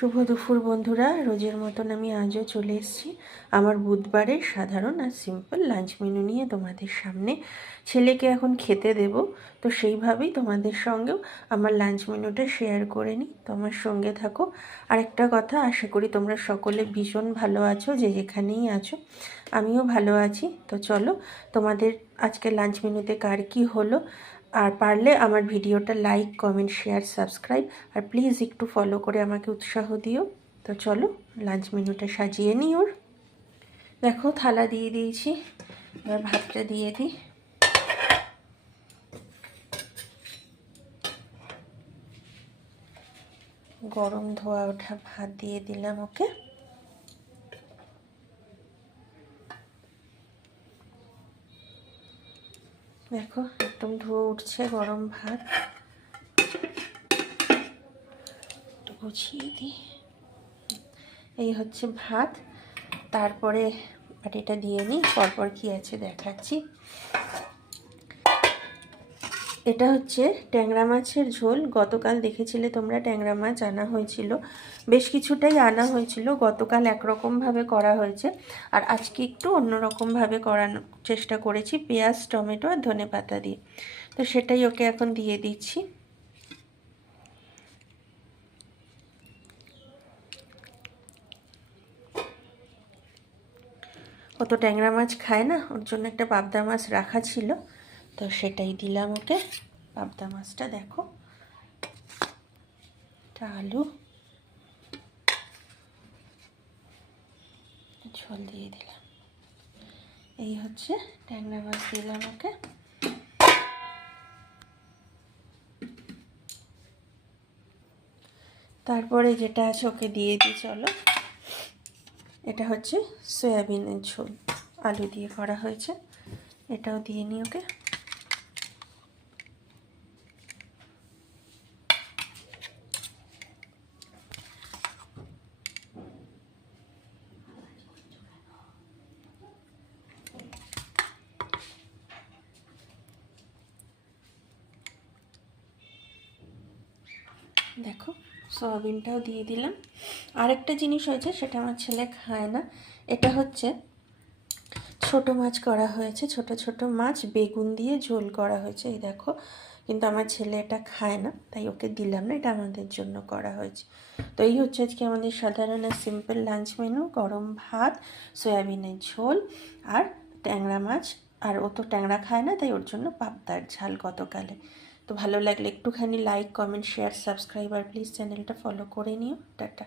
শুভ দুপুর বন্ধুরা, রোজের মতন আমি আজও চলে এসেছি আমার বুধবারের সাধারণ আর সিম্পল লাঞ্চ মেনু নিয়ে তোমাদের সামনে। ছেলেকে এখন খেতে দেব, তো সেইভাবেই তোমাদের সঙ্গেও আমার লাঞ্চ মেনুটা শেয়ার করে নিই। তোমার সঙ্গে থাকো। আরেকটা কথা, আশা করি তোমরা সকলে ভীষণ ভালো আছো, যে যেখানেই আছো। আমিও ভালো আছি। তো চলো, তোমাদের আজকে লাঞ্চ মেনুতে কার কী হলো, আর পারলে আমার ভিডিওটা লাইক, কমেন্ট, শেয়ার, সাবস্ক্রাইব আর প্লিজ একটু ফলো করে আমাকে উৎসাহ দিও। তো চলো লাঞ্চ মেনুটা সাজিয়ে নিই। ওর দেখো থালা দিয়ে দিয়েছি, এবার ভাতটা দিয়ে দিই। গরম ধোয়া ওঠা ভাত দিয়ে দিলাম ওকে। দেখো একদম ধোয়া উঠছে গরম ভাত। একটু গুছিয়ে দিই। এই হচ্ছে ভাত। তারপরে বাটিটা দিয়ে নিই, পরপর কী আছে দেখাচ্ছি। এটা হচ্ছে ট্যাংরা মাছের ঝোল। গতকাল দেখেছিলে তোমরা ট্যাংরা মাছ আনা হয়েছিল, বেশ কিছুটাই আনা হয়েছিল। গতকাল একরকমভাবে করা হয়েছে, আর আজকে একটু অন্যরকমভাবে করানোর চেষ্টা করেছি, পেঁয়াজ, টমেটো আর ধনেপাতা দিয়ে। তো সেটাই ওকে এখন দিয়ে দিচ্ছি। ও তো ট্যাংরা মাছ খায় না, ওর জন্য একটা পাবদা মাছ রাখা ছিল, তো সেটাই দিলাম ওকে। পাবদা মাছটা দেখো, আলু ঝোল দিয়ে দিলাম। এই হচ্ছে ট্যাংরা মাছ দিলাম ওকে। তারপরে যেটা আছে ওকে দিয়ে দিই চলো। এটা হচ্ছে সয়াবিনের ঝোল, আলু দিয়ে করা হয়েছে, এটাও দিয়ে নিই ওকে। দেখো সয়াবিনটাও দিয়ে দিলাম। আরেকটা জিনিস হয়েছে, সেটা আমার ছেলে খায় না। এটা হচ্ছে ছোট মাছ করা হয়েছে, ছোট ছোট মাছ বেগুন দিয়ে ঝোল করা হয়েছে, এই দেখো। কিন্তু আমার ছেলে এটা খায় না, তাই ওকে দিলাম না, এটা আমাদের জন্য করা হয়েছে। তো এই হচ্ছে আজকে আমাদের সাধারণ আর সিম্পল লাঞ্চ মেনু। গরম ভাত, সয়াবিনের ঝোল আর ট্যাংরা মাছ। আর ও তো ট্যাংরা খায় না, তাই ওর জন্য পাবদার ঝাল গতকালে। তো ভালো লাগলে একটুখানি লাইক, কমেন্ট, শেয়ার, সাবস্ক্রাইব আর প্লিজ চ্যানেলটা ফলো করে নিও। টাটা।